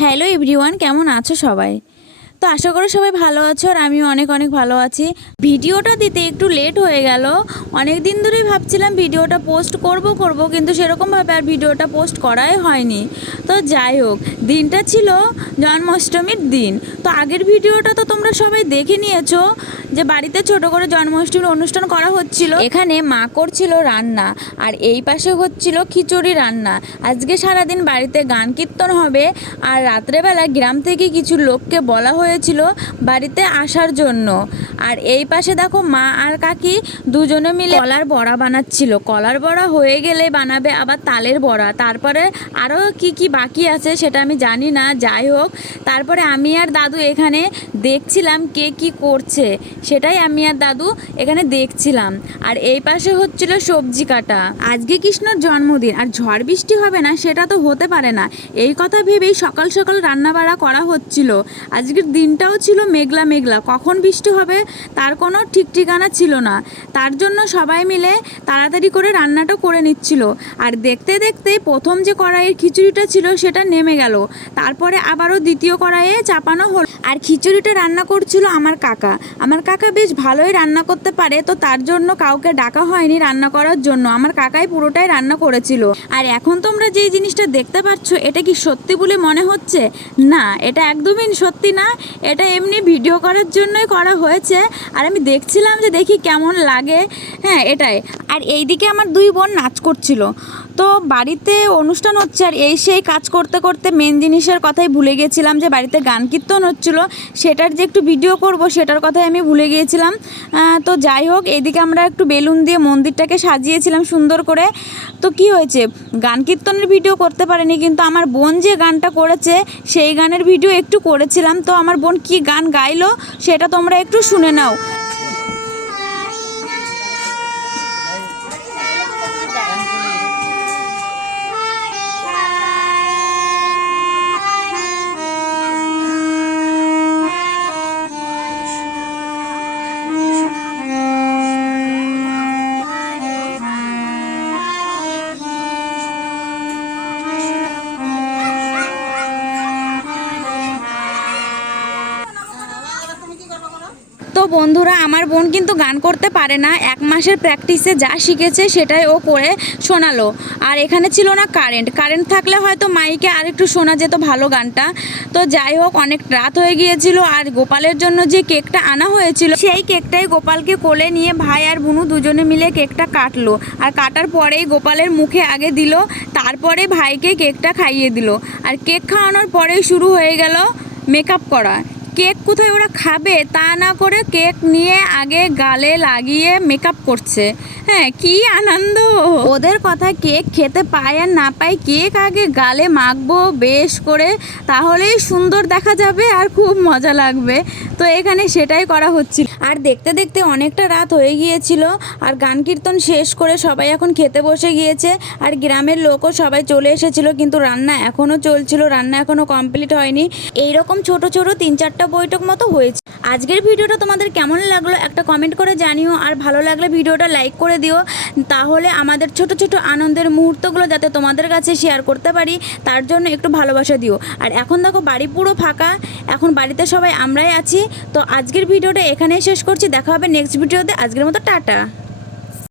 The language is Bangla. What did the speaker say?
হ্যালো এভরিওয়ান, কেমন আছো সবাই? তো আশা করি সবাই ভালো আছো আর আমিও অনেক অনেক ভালো আছি। ভিডিওটা দিতে একটু লেট হয়ে গেল। অনেক দিন ধরেই ভাবছিলাম ভিডিওটা পোস্ট করব কিন্তু সেরকমভাবে আর ভিডিওটা পোস্ট করাই হয়নি। তো যাই হোক, দিনটা ছিল জন্মাষ্টমীর দিন। তো আগের ভিডিওটা তো তোমরা সবাই দেখে নিয়েছো যে বাড়িতে ছোট করে জন্মাষ্টমীর অনুষ্ঠান করা হচ্ছিল। এখানে মা করছিল রান্না আর এই পাশে হচ্ছিল খিচুড়ি রান্না। আজকে সারাদিন বাড়িতে গান কীর্তন হবে আর রাত্রেবেলা গ্রাম থেকে কিছু লোককে বলা হয়েছিল বাড়িতে আসার জন্য। আর এই পাশে দেখো মা আর কাকি দুজনে মিলে কলার বড়া বানাচ্ছিল। কলার বড়া হয়ে গেলে বানাবে আবার তালের বড়া, তারপরে আরও কি বাকি আছে সেটা আমি জানি না। যাই হোক, তারপরে আমি আর দাদু এখানে দেখছিলাম কে কি করছে, সেটাই আমি আর দাদু এখানে দেখছিলাম। আর এই পাশে হচ্ছিল সবজি কাটা। আজকে কৃষ্ণর জন্মদিন আর ঝড় বৃষ্টি হবে না সেটা তো হতে পারে না, এই কথা ভেবেই সকাল সকাল রান্নাবাড়া করা হচ্ছিল। আজকের দিনটাও ছিল মেঘলা মেঘলা, কখন বৃষ্টি হবে তার কোনো ঠিক ঠিকানা ছিল না। তার জন্য সবাই মিলে তাড়াতাড়ি করে রান্নাটা করে নিচ্ছিল। আর দেখতে দেখতে প্রথম যে কড়াইয়ের খিচুড়িটা ছিল সেটা নেমে গেল, তারপরে আবারও দ্বিতীয় কড়াইয়ে চাপানো হলো। আর খিচুড়িটা রান্না করছিল আমার কাকা। আমার কাকা বেশ ভালোই রান্না করতে পারে, তো তার জন্য কাউকে ডাকা হয়নি রান্না করার জন্য, আমার কাকাই পুরোটাই রান্না করেছিল। আর এখন তোমরা যেই জিনিসটা দেখতে পাচ্ছ এটা কি সত্যি বলে মনে হচ্ছে? না, এটা একদমই সত্যি না, এটা এমনি ভিডিও করার জন্যই করা হয়েছে। আর আমি দেখছিলাম যে দেখি কেমন লাগে, হ্যাঁ এটাই। আর এইদিকে আমার দুই বোন নাচ করছিল। তো বাড়িতে অনুষ্ঠান হচ্ছে আর এই সেই কাজ করতে করতে মেন জিনিসের কথাই ভুলে গিয়েছিলাম যে বাড়িতে গান কীর্তন হচ্ছিল, সেটার যে একটু ভিডিও করব সেটার কথাই আমি ভুলে গিয়েছিলাম। তো যাই হোক, এইদিকে আমরা একটু বেলুন দিয়ে মন্দিরটাকে সাজিয়েছিলাম সুন্দর করে। তো কি হয়েছে, গান কীর্তনের ভিডিও করতে পারিনি, কিন্তু আমার বোন যে গানটা করেছে সেই গানের ভিডিও একটু করেছিলাম। তো আমার বোন কি গান গাইলো সেটা তোমরা একটু শুনে নাও। তো বন্ধুরা, আমার বোন কিন্তু গান করতে পারে না, 1 মাসের প্র্যাকটিসে যা শিখেছে সেটাই ও করে শোনালো। আর এখানে ছিল না কারেন্ট থাকলে হয়তো মাইকে আর একটু শোনা যেত ভালো গানটা। তো যাই হোক, অনেক রাত হয়ে গিয়েছিল আর গোপালের জন্য যে কেকটা আনা হয়েছিল সেই কেকটাই গোপালকে কোলে নিয়ে ভাই আর বুনু দুজনে মিলে কেকটা কাটলো। আর কাটার পরেই গোপালের মুখে আগে দিল, তারপরে ভাইকে কেকটা খাইয়ে দিল। আর কেক খাওয়ানোর পরেই শুরু হয়ে গেল মেকআপ করা। কেক কোথায় ওরা খাবে তা না করে কেক নিয়ে আগে গালে লাগিয়ে মেকআপ করছে। হ্যাঁ, কি আনন্দ ওদের কথা। কেক খেতে পায় আর না পায়, কেক আগে গালে মাখবো বেশ করে, তাহলেই সুন্দর দেখা যাবে আর খুব মজা লাগবে। তো এখানে সেটাই করা হচ্ছিল। আর দেখতে দেখতে অনেকটা রাত হয়ে গিয়েছিল আর গান কীর্তন শেষ করে সবাই এখন খেতে বসে গিয়েছে। আর গ্রামের লোকও সবাই চলে এসেছিল, কিন্তু রান্না এখনও চলছিল, রান্না এখনও কমপ্লিট হয়নি। এইরকম ছোট ছোট 3-4টা বৈঠক মতো হয়েছে। আজকের ভিডিওটা তোমাদের কেমন লাগলো একটা কমেন্ট করে জানিও, আর ভালো লাগলে ভিডিওটা লাইক করে দিও, তাহলে আমাদের ছোট ছোট আনন্দের মুহূর্তগুলো যাতে তোমাদের কাছে শেয়ার করতে পারি তার জন্য একটু ভালোবাসা দিও। আর এখন দেখো বাড়ি পুরো ফাঁকা, এখন বাড়িতে সবাই আমরাই আছি। তো আজকের ভিডিওটা এখানেই শেষ করছি, দেখা হবে নেক্সট ভিডিওতে। আজকের মতো টাটা।